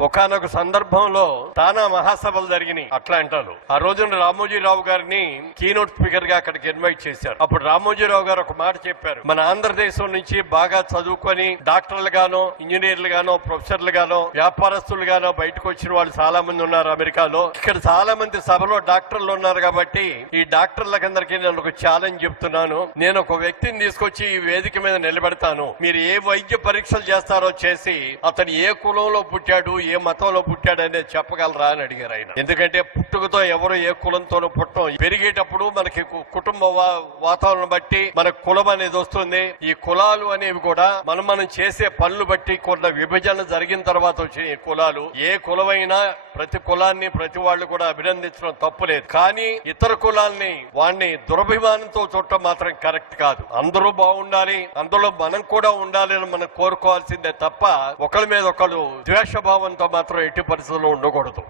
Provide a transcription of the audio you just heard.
ఒకనొక సందర్భంలో తానా మహాసభలు జరిగినాయి. అట్లాంటాలో ఆ రోజున రామోజీరావు గారిని కీనోట్ స్పీకర్గా అక్కడికి ఇన్వైట్ చేశారు. అప్పుడు రామోజీరావు గారు ఒక మాట చెప్పారు. మన ఆంధ్రదేశం నుంచి బాగా చదువుకొని డాక్టర్లు గానో ఇంజనీర్లు గానో ప్రొఫెసర్లు గానో వ్యాపారస్తులు గానో బయటకు వచ్చిన వాళ్ళు చాలా మంది ఉన్నారు అమెరికాలో. ఇక్కడ చాలా మంది సభలో డాక్టర్లు ఉన్నారు కాబట్టి ఈ డాక్టర్లకందరికీ నేను ఒక ఛాలెంజ్ చెప్తున్నాను. నేను ఒక వ్యక్తిని తీసుకొచ్చి ఈ వేదిక మీద నిలబెడతాను. మీరు ఏ వైద్య పరీక్షలు చేస్తారో చేసి అతను ఏ కులంలో పుట్టాడు ఏ మతంలో పుట్టాడనేది చెప్పగలరా అని అడిగారు ఆయన. ఎందుకంటే పుట్టుకతో ఎవరు ఏ కులంతోనూ పుట్టం. పెరిగేటప్పుడు మనకి కుటుంబ వా- వాతావరణం బట్టి మన కులం అనేది వస్తుంది. ఈ కులాలు అనేవి కూడా మనం మనం చేసే పనులు బట్టి కొంత విభజన జరిగిన తర్వాత వచ్చిన ఈ కులాలు. ఏ కులమైనా ప్రతి కులాన్ని ప్రతి వాళ్ళు కూడా అభినందించడం తప్పులేదు కానీ ఇతర కులాల్ని వాడిని దురభిమానంతో చూడటం మాత్రం కరెక్ట్ కాదు. అందరూ బాగుండాలి. అందులో మనం కూడా ఉండాలి అని మనం కోరుకోవాల్సిందే తప్ప ఒకరి మీద ఒకరు ద్వేషభావంతో మాత్రం ఎట్టి పరిస్థితుల్లో ఉండకూడదు.